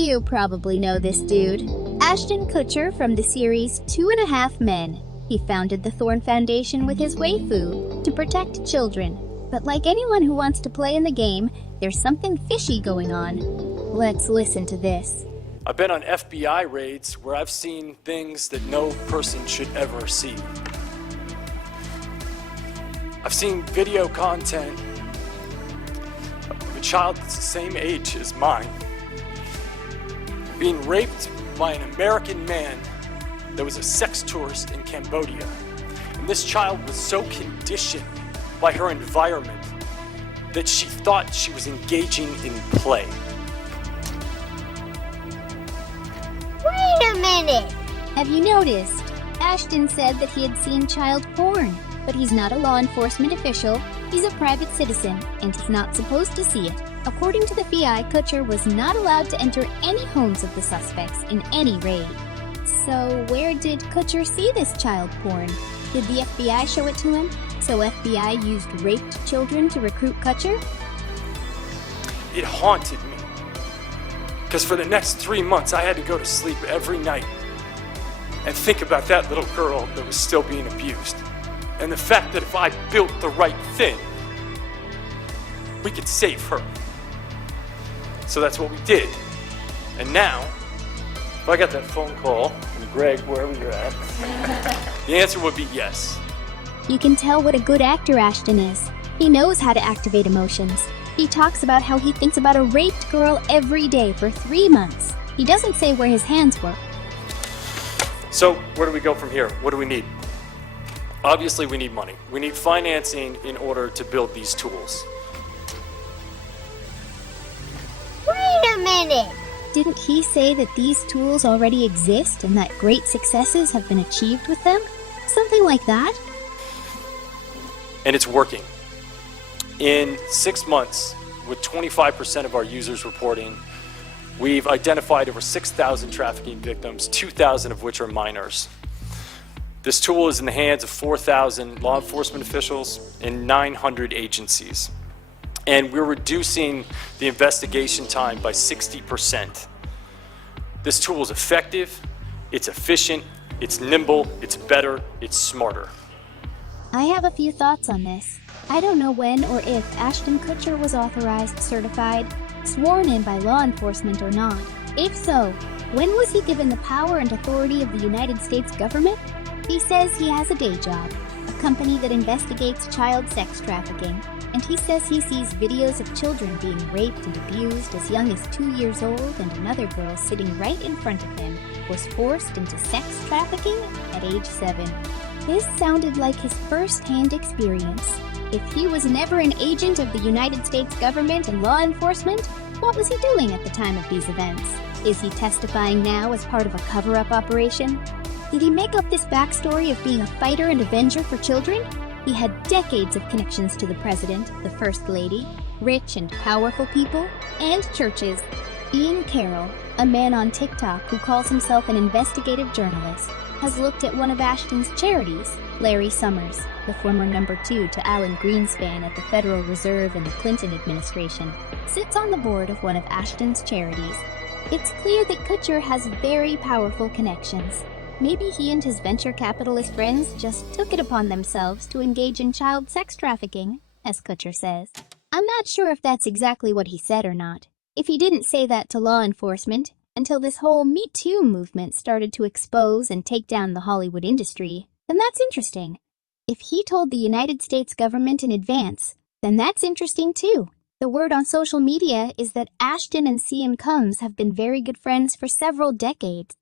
You probably know this dude. Ashton Kutcher from the series 2.5 Men. He founded the Thorn Foundation with his waifu to protect children. But like anyone who wants to play in the game, there's something fishy going on. Let's listen to this. I've been on FBI raids where I've seen things that no person should ever see. I've seen video content of a child that's the same age as mine being raped by an American man that was a sex tourist in Cambodia. And this child was so conditioned by her environment that she thought she was engaging in play. Wait a minute! Have you noticed? Ashton said that he had seen child porn, but he's not a law enforcement official, he's a private citizen, and he's not supposed to see it. According to the FBI, Kutcher was not allowed to enter any homes of the suspects in any raid. So where did Kutcher see this child porn? Did the FBI show it to him? So FBI used raped children to recruit Kutcher? It haunted me. Because for the next 3 months, I had to go to sleep every night and think about that little girl that was still being abused. And the fact that if I built the right thing, we could save her. So that's what we did. And now, if I got that phone call from Greg, wherever you're at, the answer would be yes. You can tell what a good actor Ashton is. He knows how to activate emotions. He talks about how he thinks about a raped girl every day for 3 months. He doesn't say where his hands were. So where do we go from here? What do we need? Obviously, we need money. We need financing in order to build these tools. Wait a minute! Didn't he say that these tools already exist and that great successes have been achieved with them? Something like that? And it's working. In 6 months, with 25% of our users reporting, we've identified over 6,000 trafficking victims, 2,000 of which are minors. This tool is in the hands of 4,000 law enforcement officials and 900 agencies. And we're reducing the investigation time by 60%. This tool is effective, it's efficient, it's nimble, it's better, it's smarter. I have a few thoughts on this. I don't know when or if Ashton Kutcher was authorized, certified, sworn in by law enforcement or not. If so, when was he given the power and authority of the United States government? He says he has a day job, a company that investigates child sex trafficking, and he says he sees videos of children being raped and abused as young as 2 years old, and another girl sitting right in front of him was forced into sex trafficking at age 7. This sounded like his first-hand experience. If he was never an agent of the United States government and law enforcement, what was he doing at the time of these events? Is he testifying now as part of a cover-up operation? Did he make up this backstory of being a fighter and avenger for children? He had decades of connections to the president, the first lady, rich and powerful people, and churches. Ian Carroll, a man on TikTok who calls himself an investigative journalist, has looked at one of Ashton's charities, Larry Summers, the former number 2 to Alan Greenspan at the Federal Reserve in the Clinton administration, sits on the board of one of Ashton's charities. It's clear that Kutcher has very powerful connections. Maybe he and his venture capitalist friends just took it upon themselves to engage in child sex trafficking, as Kutcher says. I'm not sure if that's exactly what he said or not. If he didn't say that to law enforcement, until this whole Me Too movement started to expose and take down the Hollywood industry, then that's interesting. If he told the United States government in advance, then that's interesting too. The word on social media is that Ashton and Sean Combs have been very good friends for several decades.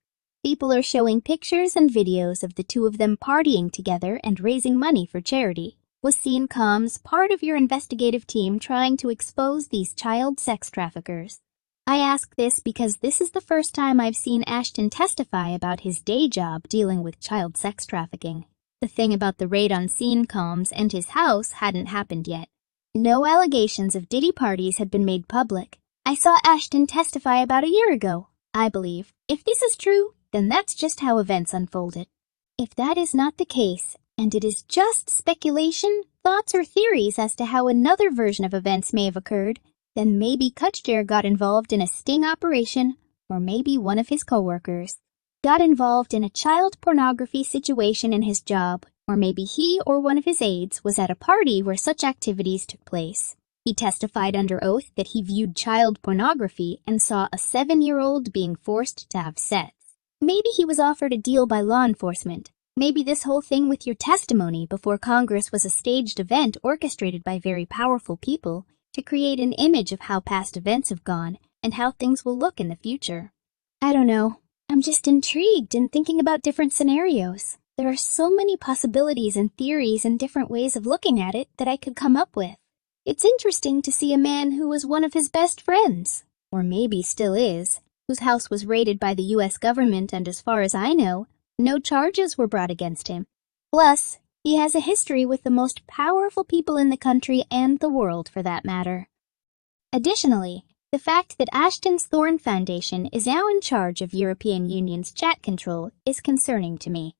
People are showing pictures and videos of the two of them partying together and raising money for charity. Was Sean Combs part of your investigative team trying to expose these child sex traffickers? I ask this because this is the first time I've seen Ashton testify about his day job dealing with child sex trafficking. The thing about the raid on Sean Combs and his house hadn't happened yet. No allegations of Diddy parties had been made public. I saw Ashton testify about a year ago, I believe. If this is true, then that's just how events unfolded. If that is not the case, and it is just speculation, thoughts, or theories as to how another version of events may have occurred, then maybe Kutcher got involved in a sting operation, or maybe one of his coworkers, got involved in a child pornography situation in his job, or maybe he or one of his aides was at a party where such activities took place. He testified under oath that he viewed child pornography and saw a 7-year-old being forced to have sex. Maybe he was offered a deal by law enforcement. Maybe this whole thing with your testimony before Congress was a staged event orchestrated by very powerful people to create an image of how past events have gone and how things will look in the future. I don't know. I'm just intrigued and thinking about different scenarios. There are so many possibilities and theories and different ways of looking at it that I could come up with. It's interesting to see a man who was one of his best friends, or maybe still is, whose house was raided by the U.S. government, and as far as I know, no charges were brought against him. Plus, he has a history with the most powerful people in the country and the world, for that matter. Additionally, the fact that Ashton's Thorn Foundation is now in charge of European Union's chat control is concerning to me.